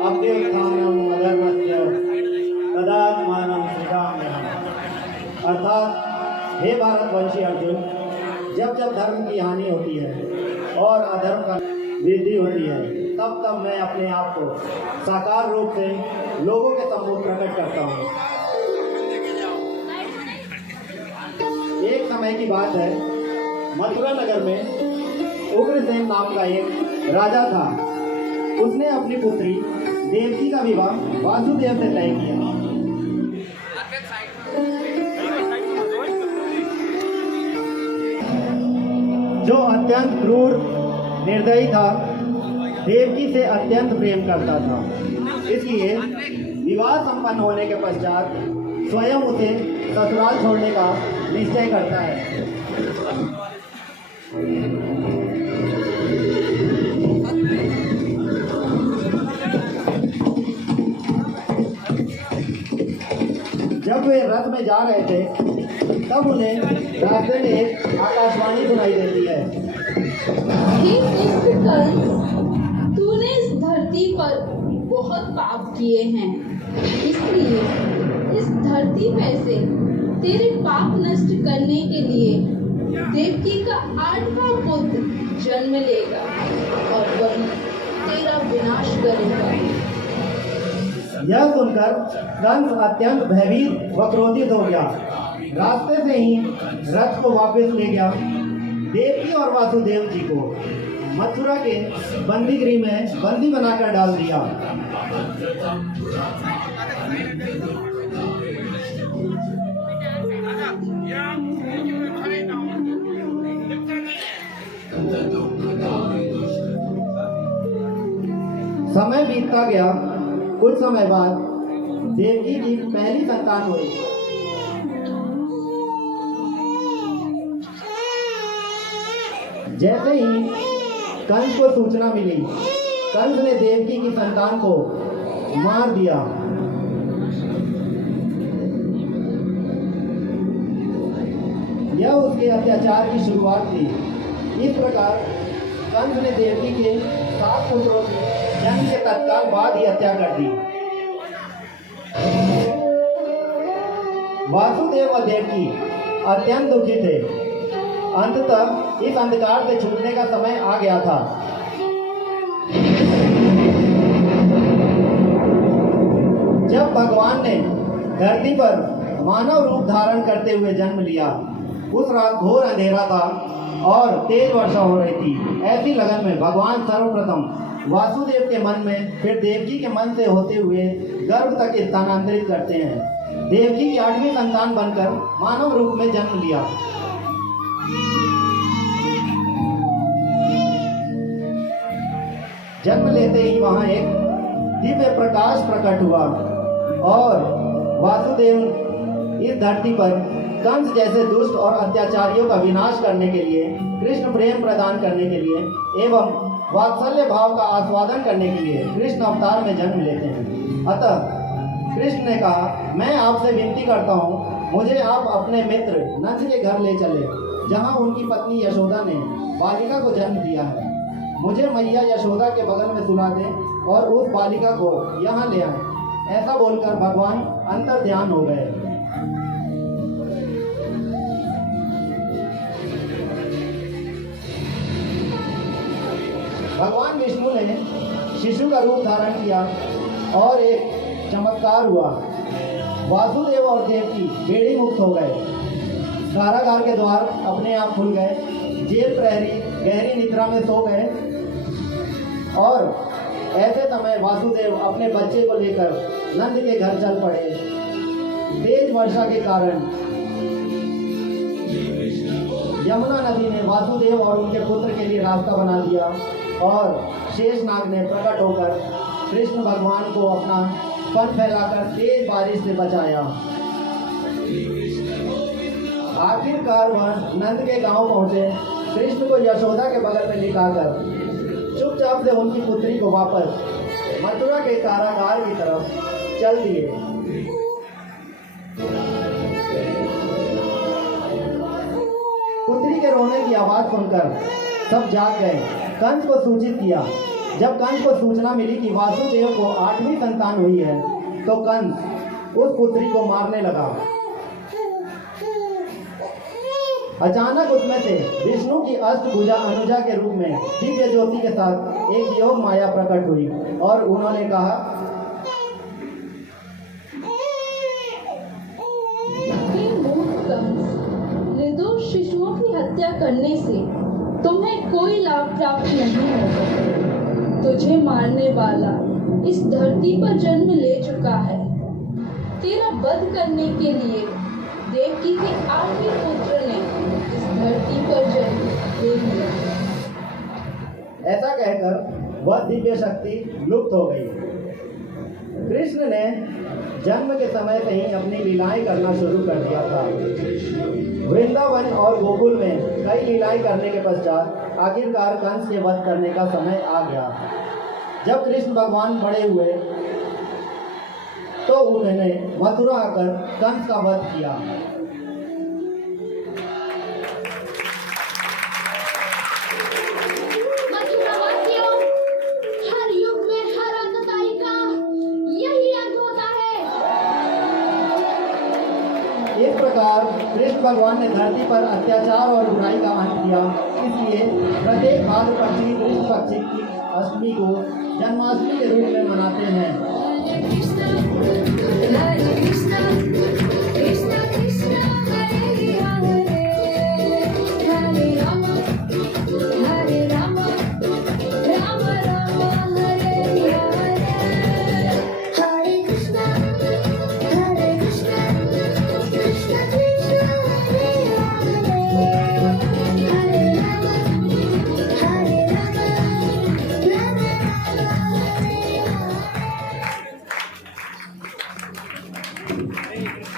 अभ्युत्थानम अधर्मस्य तदात्मानं सृजाम्यहम्। अर्थात हे भारतवंशी अर्जुन, जब जब धर्म की हानि होती है और अधर्म का वृद्धि होती है, तब तब मैं अपने आप को साकार रूप से लोगों के सम्मुख प्रकट करता हूँ। एक समय की बात है, मथुरा नगर में उग्रसेन नाम का एक राजा था। उसने अपनी पुत्री देवकी का विवाह वासुदेव से तय किया। जो अत्यंत क्रूर निर्दयी था, देवकी से अत्यंत प्रेम करता था। इसलिए विवाह संपन्न होने के पश्चात स्वयं उसे ससुराल छोड़ने का निश्चय करता है। जब वे रथ में जा रहे थे, तब उन्हें रास्ते में एक आकाशवाणी सुनाई देती है। हे कंस, तूने इस धरती पर बहुत पाप किए हैं, इसलिए इस धरती में से तेरे पाप नष्ट करने के लिए देवकी का 8वां पुत्र जन्म लेगा और वही तेरा विनाश करेगा। यह सुनकर कंस अत्यंत भयभीत व क्रोधित हो गया। रास्ते से ही रथ को वापस ले गया। देवकी और वासुदेव जी को मथुरा के बंदी गृह में बंदी बनाकर डाल दिया। समय बीतता गया। कुछ समय बाद देवकी की पहली संतान हुई। जैसे ही कंस को सूचना मिली, कंस ने देवकी की संतान को मार दिया। यह उसके अत्याचार की शुरुआत थी। इस प्रकार कंस ने देवकी के 7 पुत्रों की जन्म के तत्काल बाद ही हत्या कर दी। वासुदेव और देवकी अत्यंत दुखी थे। अंततः इस अंधकार से छूटने का समय आ गया था। जब भगवान ने धरती पर मानव रूप धारण करते हुए जन्म लिया, उस रात घोर अंधेरा था और तेज वर्षा हो रही थी। ऐसी लगन में भगवान सर्वप्रथम वासुदेव के मन में, फिर देवकी के मन से होते हुए गर्भ तक स्थानांतरित करते हैं। देवकी की 8वीं संतान बनकर मानव रूप में जन्म लिया। जन्म लेते ही वहां एक दिव्य प्रकाश प्रकट हुआ और वासुदेव इस धरती पर कंस जैसे दुष्ट और अत्याचारियों का विनाश करने के लिए, कृष्ण प्रेम प्रदान करने के लिए एवं वात्सल्य भाव का आस्वादन करने के लिए कृष्ण अवतार में जन्म लेते हैं। अतः कृष्ण ने कहा, मैं आपसे विनती करता हूँ, मुझे आप अपने मित्र नंद के घर ले चले, जहाँ उनकी पत्नी यशोदा ने बालिका को जन्म दिया है। मुझे मैया यशोदा के बगल में सुला दें और उस बालिका को यहाँ ले आए। ऐसा बोलकर भगवान अंतर ध्यान हो गए। भगवान विष्णु ने शिशु का रूप धारण किया और एक चमत्कार हुआ। वासुदेव और देवकी बेड़ी मुक्त हो गए। कारागार के द्वार अपने आप खुल गए। जेल प्रहरी गहरी निद्रा में सो गए और ऐसे समय वासुदेव अपने बच्चे को लेकर नंद के घर चल पड़े। तेज वर्षा के कारण यमुना नदी ने वासुदेव और उनके पुत्र के लिए रास्ता बना दिया और शेषनाग ने प्रकट होकर कृष्ण भगवान को अपना फन फैलाकर तेज बारिश से बचाया। आखिरकार वह नंद के गांव पहुंचे। कृष्ण को यशोदा के बगल में लिटाकर चुपचाप से उनकी पुत्री को वापस मथुरा के कारागार की तरफ चल दिए। पुत्री के रोने की आवाज सुनकर सब जाग गए। कंस को सूचित किया। जब कंस को सूचना मिली कि वासुदेव को 8वीं संतान हुई है, तो कंस उस पुत्री को मारने लगा। अचानक उसमें से विष्णु की अष्टभुजा अनुजा के रूप में दिव्य ज्योति के साथ एक योग माया प्रकट हुई और उन्होंने कहा, हे मूर्ख कंस, निर्दोष शिशुओं की हत्या करने से तुम्हें कोई लाभ प्राप्त नहीं होगा। तुझे मारने वाला इस धरती पर जन्म ले चुका है। तेरा वध करने के लिए देवकी के 8वें पुत्र ने इस धरती पर जन्म ले लिया। ऐसा कहकर वह दिव्य शक्ति लुप्त हो गई। कृष्ण ने जन्म के समय से ही अपनी लीलाएं करना शुरू कर दिया था। वृंदावन और गोकुल में कई लीलाएं करने के पश्चात आखिरकार कंस के वध करने का समय आ गया। जब कृष्ण भगवान बड़े हुए तो उन्होंने मथुरा आकर कंस का वध किया। मथुरावासियों, हर युग में हर अतताई का यही अंत होता है। इस प्रकार कृष्ण भगवान ने धरती पर अत्याचार और बुराई का अंत किया। इसलिए प्रत्येक भाद्र पक्षी कृष्ण पक्ष की अष्टमी को जन्माष्टमी के रूप में मनाते हैं। हरे कृष्णा कृष्णा कृष्णा हरे हरे, हरे राम राम राम राम हरे हरे। हरे कृष्णा कृष्णा कृष्णा हरे हरे, हरे राम राम राम हरे हरे।